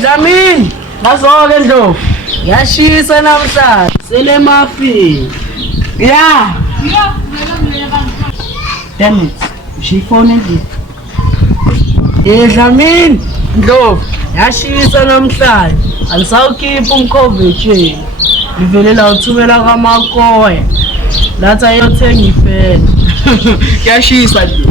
Dlamini, nazo-ke Ndlovu. Yashisa namhlanje, sele muffin. Yeah. Damn it. She phone Dlamini, Ndlovu. Yashisa namhlanje. Alisawukhipha umkhoveji. Livelela uthumela kwamakoya. Lathi ayothenga ifeni. Yashisa nje.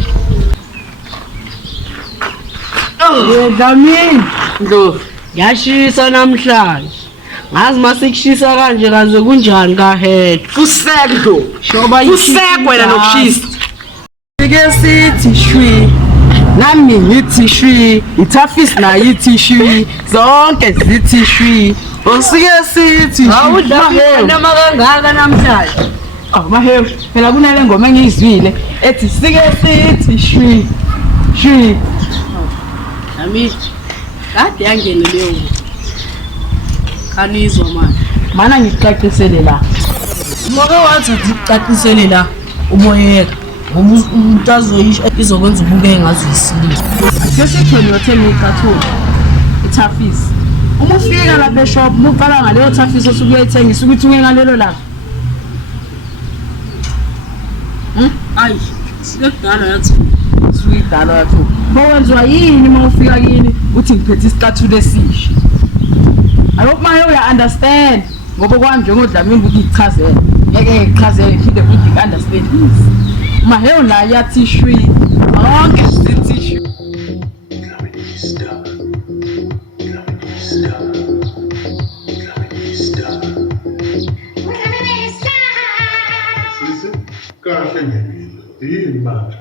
Dlamini, Ndlovu. Yashisa namhlanje. Ngazi masikushisa kanje kaze kunjani kahead. Kusekho. Shoba Kusekwe wena nokushisa. Sike sithi shwi. Nami ngithi shwi, ithafisi nayo ithi shwi, zonke zithi shwi. Usike sithi Hawu Dlamini nama kangaka namhlanje. mahewu, phela kunale ngoma engiyizwile ethi sike sithi shwi. Shwi. Dlamini. Kade yangene leyo. Kanizwa manje. Mana ngikucacisele la. Ngoba wathi ucacisele la umoyeka. Umuntu azoyisho izokwenza ubuke ngazo isililo. Ake sithoni yothenga icathulo. Ithafisi. Uma ufika lapha eshop, uqala ngaleyo thafisi osuke uyayithengisa ukuthi unge ngalelo la. Ayi, sikudala yathi. Suyidala yathi. Bawenzwa yini uma ufika kini uthi ngiphethe isicathulo esisha. Ayokho manje uya understand ngoba kwami njengoDlamini ukuthi ngichazele. Ngeke ngichazele ngide futhi ngi-understand this. Mahewu la yathi shwi. Onke zithi shwi. Yistar. Kahle ngempilo. Yini manje?